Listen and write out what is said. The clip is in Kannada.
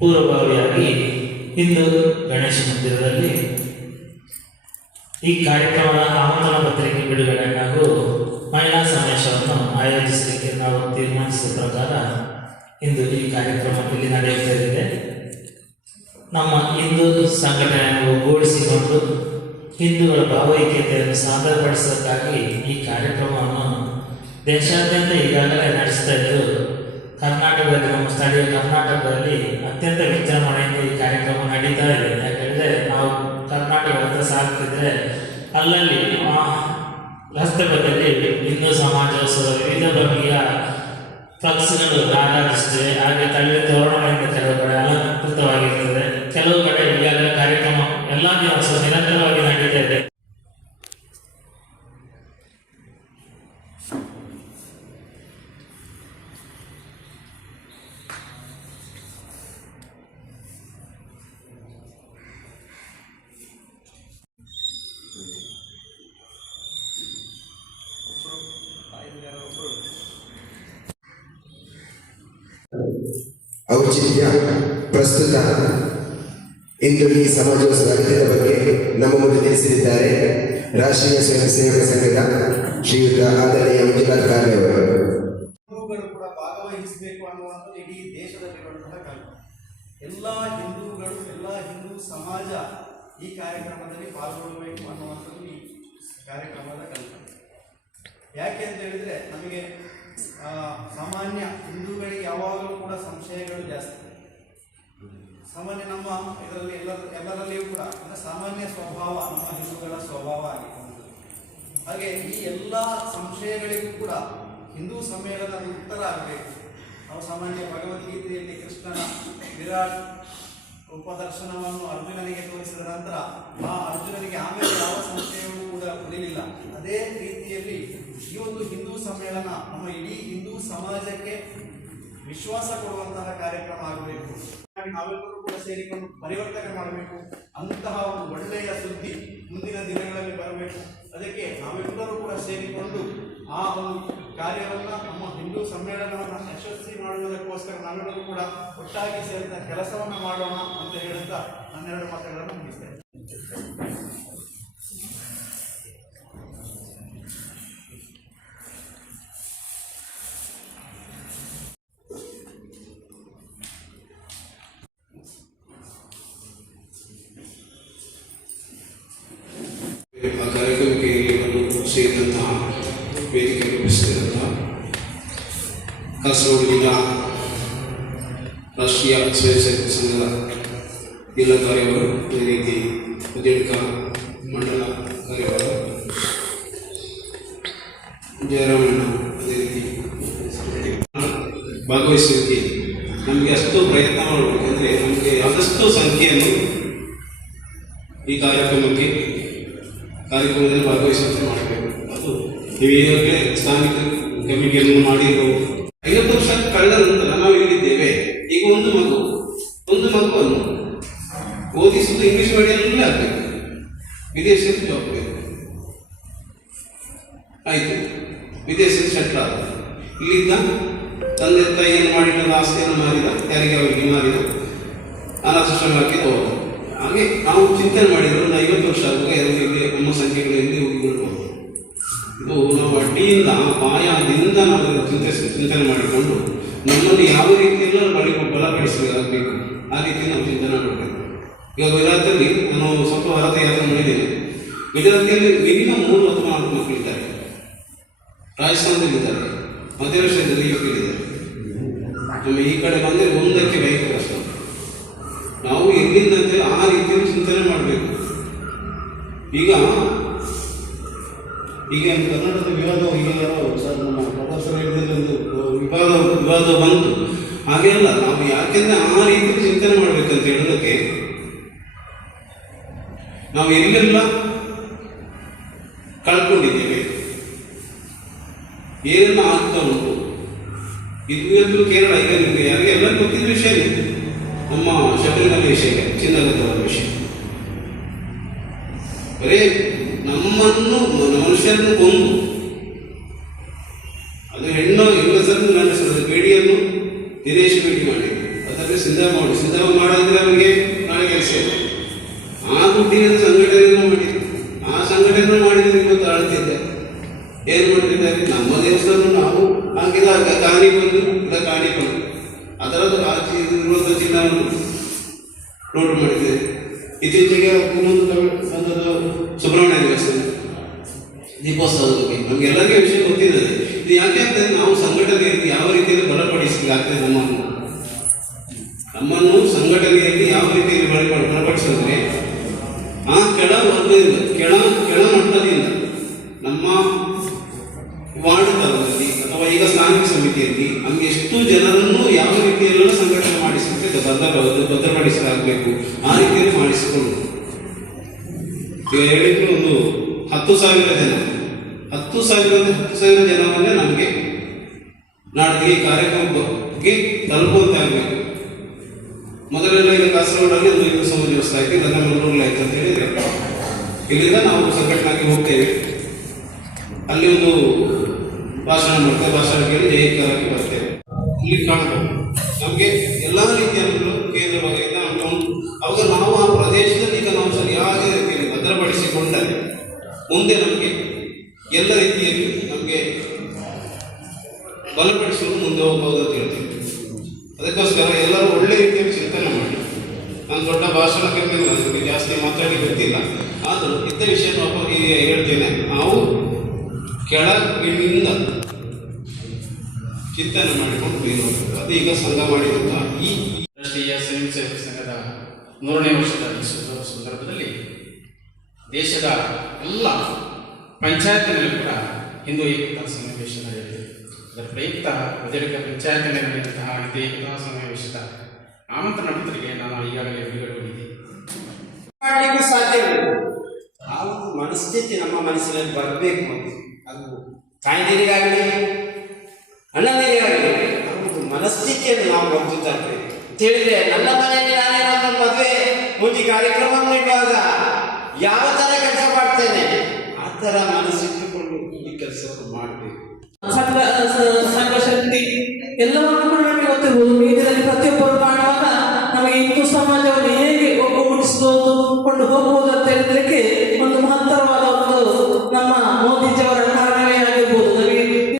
ಪೂರ್ವಭಾವಿಯಾಗಿ ಇಂದು ಗಣೇಶ ಮಂದಿರದಲ್ಲಿ ಈ ಕಾರ್ಯಕ್ರಮದ ಆಮಂತ್ರಣ ಪತ್ರಿಕೆ ಬಿಡುಗಡೆ ಹಾಗೂ ಮಹಿಳಾ ಸಮಾವೇಶವನ್ನು ಆಯೋಜಿಸಲಿಕ್ಕೆ ನಾವು ತೀರ್ಮಾನಿಸಿದ ಪ್ರಕಾರ ಇಂದು ಈ ಕಾರ್ಯಕ್ರಮ ಇಲ್ಲಿ ನಡೆಯುತ್ತಿದೆ. ನಮ್ಮ ಹಿಂದೂ ಸಂಘಟನೆಯನ್ನು ಒಗ್ಗೂಡಿಸಿಕೊಂಡು ಹಿಂದೂಗಳ ಭಾವೈಕ್ಯತೆಯನ್ನು ಸಾದರಪಡಿಸೋದಕ್ಕಾಗಿ ಈ ಕಾರ್ಯಕ್ರಮವನ್ನು ದೇಶಾದ್ಯಂತ ಈಗಾಗಲೇ ನಡೆಸ್ತಾ ಇದ್ದು, ಕರ್ನಾಟಕದಲ್ಲಿ ನಮ್ಮ ಸ್ಥಳೀಯ ಕರ್ನಾಟಕದಲ್ಲಿ ಅತ್ಯಂತ ವಿಜೃಂಭಣೆಯಿಂದ ಈ ಕಾರ್ಯಕ್ರಮ ನಡೀತಾ ಇದೆ. ಯಾಕಂದರೆ ನಾವು ಕರ್ನಾಟಕ ಹತ್ರ ಸಾಗ್ತಿದ್ರೆ ಅಲ್ಲಲ್ಲಿ ರಸ್ತೆ ಬದಿಯಲ್ಲಿ ಹಿಂದೂ ಸಮಾಜೋತ್ಸವ ವಿವಿಧ ಬಗೆಯ ಫ್ಲಕ್ಸ್ಗಳು ರಾರಾಜಿಸುತ್ತವೆ. ಹಾಗೆ ತಳ್ಳಿ ತೋರಣಗಳಿಂದ ಕೆಲವು ಕಡೆ ಅಲಂಕೃತವಾಗಿರ್ತದೆ, ಕೆಲವು ಕಡೆ ಈಗಾಗಲೇ ಕಾರ್ಯಕ್ರಮ ಎಲ್ಲ ದಿವಸ ನಿರಂತರವಾಗಿ ನಡೀತಾ ಇದೆ. ಔಚಿತ್ಯ ಪ್ರಸ್ತುತ ಇಂದು ಈ ಸಮಾಜೋತ್ಸವ ಅಗತ್ಯದ ಬಗ್ಗೆ ನಮ್ಮ ಮುಂದೆ ತಿಳಿಸಲಿದ್ದಾರೆ ರಾಷ್ಟ್ರೀಯ ಸ್ವಯಂ ಸೇವಕ ಸಂಘದ ಶ್ರೀಯುತ ಆದರಣೀಯ ಮಂಜುನಾಥ್ ಕಾರ್ಯ ಅವರು. ಹಿಂದೂಗಳು ಕೂಡ ಭಾಗವಹಿಸಬೇಕು ಅನ್ನುವಂಥದ್ದು ಇಡೀ ದೇಶದಲ್ಲಿರುವಂತಹ ಕಲ್ಪನೆ. ಎಲ್ಲ ಹಿಂದೂಗಳು, ಎಲ್ಲ ಹಿಂದೂ ಸಮಾಜ ಈ ಕಾರ್ಯಕ್ರಮದಲ್ಲಿ ಪಾಲ್ಗೊಳ್ಳಬೇಕು ಅನ್ನುವಂಥದ್ದು ಈ ಕಾರ್ಯಕ್ರಮದ ಕಲ್ಪನೆ. ಯಾಕೆ ಅಂತ ಹೇಳಿದರೆ, ನಮಗೆ ಸಾಮಾನ್ಯ ಹಿಂದೂಗಳಿಗೆ ಯಾವಾಗಲೂ ಕೂಡ ಸಂಶಯಗಳು ಜಾಸ್ತಿ. ಸಾಮಾನ್ಯ ನಮ್ಮ ಇದರಲ್ಲಿ ಎಲ್ಲರಲ್ಲಿಯೂ ಕೂಡ ಸಾಮಾನ್ಯ ಸ್ವಭಾವ ನಮ್ಮ ಹಿಂದೂಗಳ ಸ್ವಭಾವ ಆಗಿರುತ್ತದೆ. ಹಾಗೆ ಈ ಎಲ್ಲ ಸಂಶಯಗಳಿಗೂ ಕೂಡ ಹಿಂದೂ ಸಮ್ಮೇಳನದ ಉತ್ತರ ಆಗಬೇಕು. ನಾವು ಸಾಮಾನ್ಯ ಭಗವದ್ಗೀತೆಯಲ್ಲಿ ಕೃಷ್ಣನ ವಿರಾಟ್ ಉಪದರ್ಶನವನ್ನು ಅರ್ಜುನನಿಗೆ ತೋರಿಸಿದ ನಂತರ ಆ ಅರ್ಜುನನಿಗೆ ಆಮೇಲೆ ಯಾವ ಸಂಶಯವೂ ಕೂಡ ಉಳಿಲಿಲ್ಲ. ಅದೇ ರೀತಿಯಲ್ಲಿ ಈ ಒಂದು ಹಿಂದೂ ಸಮ್ಮೇಳನ ನಮ್ಮ ಇಡೀ ಹಿಂದೂ ಸಮಾಜಕ್ಕೆ ವಿಶ್ವಾಸ ಕೊಡುವಂತಹ ಕಾರ್ಯಕ್ರಮ ಆಗಬೇಕು. ನಾವೆಲ್ಲರೂ ಕೂಡ ಸೇರಿಕೊಂಡು ಪರಿವರ್ತನೆ ಮಾಡಬೇಕು. ಅಂತಹ ಒಂದು ಒಳ್ಳೆಯ ಸುದ್ದಿ ಮುಂದಿನ ದಿನಗಳಲ್ಲಿ ಬರಬೇಕು. ಅದಕ್ಕೆ ನಾವೆಲ್ಲರೂ ಕೂಡ ಸೇರಿಕೊಂಡು ಆ ಒಂದು ಕಾರ್ಯವನ್ನು, ನಮ್ಮ ಹಿಂದೂ ಸಮ್ಮೇಳನವನ್ನು ಯಶಸ್ವಿ ಮಾಡುವುದಕ್ಕೋಸ್ಕರ ನಾವೆಲ್ಲರೂ ಕೂಡ ಒಟ್ಟಾಗಿ ಸೇರಿದ ಕೆಲಸವನ್ನು ಮಾಡೋಣ ಅಂತ ಹೇಳುತ್ತಾ ನನ್ನೆರಡು ಮಾತುಗಳನ್ನು ಮುಗಿಸ್ತೇನೆ. ಆ ಕಾರ್ಯಕ್ರಮಕ್ಕೆ ಸೇರಿದಂತಹ ವೇದಿಕೆ ರೂಪಿಸಿದಂತಹ ಕಾಸರಗೋಡು ಜಿಲ್ಲಾ ರಾಷ್ಟ್ರೀಯ ಸ್ವಯಂ ಸೇವಕ ಸಂಘದ ಜಿಲ್ಲಾ ಕಾರ್ಯವರು, ಅದೇ ರೀತಿ ಉದ್ಯೋಗ ಮಂಡಲ ಕಾರ್ಯವಾರ ಜಯರಾಮಣ್ಣ, ಅದೇ ರೀತಿ ಭಾಗವಹಿಸೋಕ್ಕೆ ನಮಗೆ ಅಷ್ಟು ಪ್ರಯತ್ನ ಮಾಡಬೇಕಂದ್ರೆ ನಮಗೆ ಆದಷ್ಟು ಸಂಖ್ಯೆಯನ್ನು ಈ ಕಾರ್ಯಕ್ರಮದಲ್ಲಿ ಭಾಗವಹಿಸುವಂತೆ ಮಾಡಬೇಕು. ಅದು ನೀವು ಈಗಾಗಲೇ ಸ್ಥಾನಿಕ ಕಮಿಟಿಯನ್ನು ಮಾಡಿರೋ 50 ವರ್ಷ ಕಳೆದ ನಂತರ ನಾವು ಇಲ್ಲಿದ್ದೇವೆ. ಈಗ ಒಂದು ಮಗುವನ್ನು ಓದಿಸುವುದು ಇಂಗ್ಲಿಷ್ ಮೀಡಿಯಂನಲ್ಲೇ ಆಗಬೇಕು, ವಿದೇಶದಲ್ಲಿ ಜಾಬ್ ಬೇಕು. ಆಯಿತು, ವಿದೇಶದಲ್ಲಿ ಸೆಟ್ಲ್ ಆದ, ಇಲ್ಲಿದ್ದ ತಂದೆ ತಾಯಿ ಏನು ಮಾಡಿದ ಆಸ್ತಿಯನ್ನು ಮಾರಿದ, ಯಾರಿಗೆ ಅವರಿಗೆ ಮಾರಿದ, ಅನಾಥಾಶ್ರಮಕ್ಕೆ ಹೋದ. ಹಾಗೆ ನಾವು ಚಿಂತನೆ ಮಾಡಿದ್ರು ಒಂದು 50 ವರ್ಷ ಆಗುವಾಗ ಎಲ್ಲರಿಗೆ ನಮ್ಮ ಸಂಖ್ಯೆಗಳು ಎಲ್ಲಿ ಹೋಗಿಬಿಡ್ಬೋದು. ಇದು ನಾವು ಅಡ್ಡಿಯಿಂದ ಪಾಯದಿಂದ ನಾವು ಚಿಂತನೆ ಮಾಡಿಕೊಂಡು ನಮ್ಮನ್ನು ಯಾವ ರೀತಿಯೆಲ್ಲ ಬಲಪಡಿಸಬೇಕು ಆ ರೀತಿ ನಾವು ಚಿಂತನೆ ಮಾಡಬೇಕು. ಈಗ ಗುಜರಾತಲ್ಲಿ ನಾನು ಸ್ವಲ್ಪ ಭಾರತ ಯಾತ್ರೆ ಮಾಡಿದ್ದೇನೆ. ಗುಜರಾತಿಯಲ್ಲಿ ಮಿನಿಮಮ್ 3 ಅಥವಾ 4 ಮಕ್ಕಳಿದ್ದಾರೆ, ರಾಜಸ್ಥಾನದಲ್ಲಿದ್ದಾರೆ, ಮಧ್ಯಪ್ರದೇಶದಲ್ಲಿ ಇದ್ದಾರೆ. ನಮ್ಮ ಈ ಕಡೆ ಬಂದರೆ ಒಂದಕ್ಕೆ ಬೈಕ್ ಕಷ್ಟ. ನಾವು ಎಲ್ಲಿಂದಂತೆ ಆ ರೀತಿಯಲ್ಲಿ ಚಿಂತನೆ ಮಾಡಬೇಕು. ಈಗ ಕರ್ನಾಟಕದ ವಿವಾದ ಸರ್ ನಮ್ಮ ಪ್ರೊಫೆಸರ್ ಒಂದು ವಿವಾದ ಬಂತು. ಹಾಗೆ ಅಲ್ಲ, ನಾವು ಯಾಕೆಂದ್ರೆ ಆ ರೀತಿಯಲ್ಲಿ ಚಿಂತನೆ ಮಾಡಬೇಕಂತ ಹೇಳೋದಕ್ಕೆ ನಾವು ಎಲ್ಲೆಲ್ಲ ಕಳ್ಕೊಂಡಿದ್ದೇವೆ, ಏನೆಲ್ಲ ಆಗ್ತಾ ಉಂಟು. ಇದು ಕೇರಳ, ಈಗ ನಿಮಗೆ ಯಾರಿಗೆ ಎಲ್ಲ ಗೊತ್ತಿದ್ದ ವಿಷಯ, ನಮ್ಮ ಶಬರಿಮಲೆ ವಿಷಯ, ಚಿನ್ನದ ವಿಷಯ, ಬರೇ ನಮ್ಮನ್ನು ಮನುಷ್ಯರನ್ನು ಕೊಂದು, ಅದು ಹೆಣ್ಣು ಹೆಂಗಸರನ್ನು ಗಂಡಸರನ್ನು ಬೇಡಿಯನ್ನು ದಿನೇಶ್ ಬೇಡಿ ಮಾಡಿದ್ರು. ಅದರಲ್ಲಿ ಸಿದ್ಧ ಮಾಡಿದ್ರೆ ಅವರಿಗೆ ನಾಳೆ ಕೆಲಸ ಇದೆ. ಆ ದುಡ್ಡಿನ ಸಂಘಟನೆಯನ್ನು ಮಾಡಿದ್ರು. ಆ ಸಂಘಟನೆ ಮಾಡಿದ್ರೆ ಇವತ್ತು ಆಳ್ತಿದ್ದೆ ಏನು ಮಾಡ್ತಿದ್ದಾರೆ, ನಮ್ಮ ದೇವಸ್ಥಾನ ನಾವು ಹಾಕಿದ ಕಾಣಿ ಬಂದು ಅದರದ್ದು ಆಚೆ ಇರುವಂಥ ಚಿನ್ನವನ್ನು ನೋಟ್ ಮಾಡಿದ್ದೇವೆ. ಇತ್ತೀಚೆಗೆ ಬಂದದ್ದು ಸುಬ್ರಹ್ಮಣ್ಯ ದೇವಸ್ಥಾನ ದೀಪೋತ್ಸವದ ಬಗ್ಗೆ ನಮ್ಗೆಲ್ಲರಿಗೂ ವಿಷಯ ಗೊತ್ತಿದೆ. ಇದು ಯಾಕೆ ಆಗ್ತದೆ, ನಾವು ಸಂಘಟನೆಯಲ್ಲಿ ಯಾವ ರೀತಿಯಲ್ಲಿ ಬಲಪಡಿಸಲಿಕ್ಕಾಗ್ತದೆ ನಮ್ಮನ್ನು ಸಂಘಟನೆಯಲ್ಲಿ ಯಾವ ರೀತಿಯಲ್ಲಿ ಬಲಪಡಿಸಿದ್ರೆ ಆ ಕೆಳ ವರ್ಗದಿಂದ ಕೆಳ ಮಟ್ಟದಿಂದ ನಮ್ಮ ವಾರ್ಡ್ ತಲದಲ್ಲಿ ಅಥವಾ ಈಗ ಸ್ಥಾನಿಕ ಸಮಿತಿಯಲ್ಲಿ ನಮ್ಗೆ ಎಷ್ಟು ಜನರನ್ನು ಯಾವ ರೀತಿಯೆಲ್ಲ ಸಂಘಟನೆ ಮಾಡಿಸಲಿಕ್ಕೆ ಭದ್ರಪಡಿಸಲಾಗಬೇಕು ಆ ರೀತಿಯಲ್ಲಿ ಮಾಡಿಸಿಕೊಂಡು ಈಗ ಹೇಳಿದ್ರು ಒಂದು 10,000 ಜನ 10,000 ಜನವನ್ನೇ ನಮಗೆ ನಾಡಿಗೆ ಕಾರ್ಯಕ್ರಮಕ್ಕೆ ತಲುಪುವಂತಾಗಬೇಕು. ಮೊದಲೆಲ್ಲ ಈಗ ಕಾಸರಗೋಡಲ್ಲಿ ಒಂದು ಹಿಂದೂ ಸಮಾಜ ವ್ಯವಸ್ಥೆ ಆಯ್ತು, ಇದೆಲ್ಲ ಮಂಗಳೂರಲ್ಲಿ ಆಯ್ತು ಅಂತ ಹೇಳಿದ್ರೆ ಇಲ್ಲಿಂದ ನಾವು ಸಂಘಟನೆಗೆ ಹೋಗ್ತೇವೆ. ಅಲ್ಲಿ ಒಂದು ಭಾಷಣ ಮಾಡ್ತೇವೆ, ಭಾಷಣ ಕೇಳಿ ಜೈಕಾರಾಗಿ ಬರ್ತೇವೆ. ಇಲ್ಲಿ ಕಾಣಬಹುದು ನಮಗೆ ಎಲ್ಲ ರೀತಿಯ ಕೇಂದ್ರವಾಗಿಲ್ಲ ಅವಾಗ ನಾವು ಆ ಪ್ರದೇಶದಲ್ಲಿ ಈಗ ನಾವು ಸರಿಯಾದ ರೀತಿಯಲ್ಲಿ ಭದ್ರಪಡಿಸಿಕೊಂಡರೆ ಮುಂದೆ ನಮಗೆ ಎಲ್ಲ ರೀತಿಯಲ್ಲಿ ನಮಗೆ ಬಲಪಡಿಸಲು ಮುಂದೆ ಹೋಗಬಹುದು ಅಂತ ಹೇಳ್ತೀವಿ. ಅದಕ್ಕೋಸ್ಕರ ಎಲ್ಲರೂ ಒಳ್ಳೆ ರೀತಿಯಲ್ಲಿ ಚಿಂತನೆ ಮಾಡಿ. ನಾನು ದೊಡ್ಡ ಭಾಷಣ ಕಮ್ಮಿಲ್ಲ, ನನಗೆ ಜಾಸ್ತಿ ಮಾತಾಡಿ ಗೊತ್ತಿಲ್ಲ, ಆದರೂ ಇದ್ದ ವಿಷಯ ಹೇಳ್ತೇನೆ. ನಾವು ಕೆಳಗಿನಿಂದ ಚಿಂತನೆ ಮಾಡಿಕೊಂಡು ಬೀರೋದು, ಅದು ಈಗ ಸಂಘ ಮಾಡಿದಂತಹ ಈ ರಾಷ್ಟ್ರೀಯ ಸ್ವಯಂ ಸೇವಕ ಸಂಘದ 100ನೇ ವರ್ಷದ ಸಂದರ್ಭದಲ್ಲಿ ದೇಶದ ಎಲ್ಲ ಪಂಚಾಯತ್ನಲ್ಲಿ ಕೂಡ ಹಿಂದೂ ಏಕತಾ ಸಮಾವೇಶ ನಡೆಯಿತು. ಅದರ ಪ್ರಯುಕ್ತ ಉದಯಕ ಪಂಚಾಯತ್ನಲ್ಲಿ ನಡೆದಂತಹ ಹಿಂದೂ ಏಕತಾ ಸಮಾವೇಶದ ಆಮಂತ್ರಣ ಪತ್ರಿಕೆ ನಾನು ಈಗಾಗಲೇ ಬಿಡುಗಡೆಗೊಂಡಿದ್ದೆ. ಮಾಡಲಿಕ್ಕೂ ಸಾಧ್ಯವಿಲ್ಲ. ಆ ಒಂದು ಮನಸ್ಥಿತಿ ನಮ್ಮ ಮನಸ್ಸಿನಲ್ಲಿ ಬರಬೇಕು. ಅದು ತಾಯಿನಿಗಾಗಲಿ ಅಣ್ಣನಿಗಾಗಲಿ ಆ ಒಂದು ಮನಸ್ಥಿತಿಯನ್ನು ನಾವು ಹೊಂದುತ್ತೇವೆ ಅಂತ ಹೇಳಿದ್ರೆ, ನನ್ನ ಮನೆಯಲ್ಲಿ ನಾನೇ ನನ್ನ ಮದುವೆ ಮುಂಚೆ ಕಾರ್ಯಕ್ರಮವನ್ನು ಇಡುವಾಗ ಯಾವ ಥರ ಕೆಲಸ ಮಾಡ್ತೇನೆ ಆ ಥರ ಮನಸ್ಸಿಟ್ಟುಕೊಂಡು ಈ ಕೆಲಸವನ್ನು ಮಾಡಬೇಕು. ಸಂಘ ಶಕ್ತಿ ಎಲ್ಲವನ್ನು ಕೂಡ ನಮಗೆ ಗೊತ್ತಿರ್ಬೋದು. ಇದರಲ್ಲಿ ಪ್ರತಿಯೊಬ್ಬರು ಕಾಣುವಾಗ ನಮಗೆ ಹಿಂದೂ ಸಮಾಜವನ್ನು ಹೇಗೆ ಒಗ್ಗೂಡಿಸಿಕೊಂಡು ಹೋಗುವುದು ಅಂತ ಹೇಳಿದ್ರಕ್ಕೆ ಒಂದು ಮಹತ್ತರವಾದ ಒಂದು ನಮ್ಮ ಮೋದಿಜಿಯವರ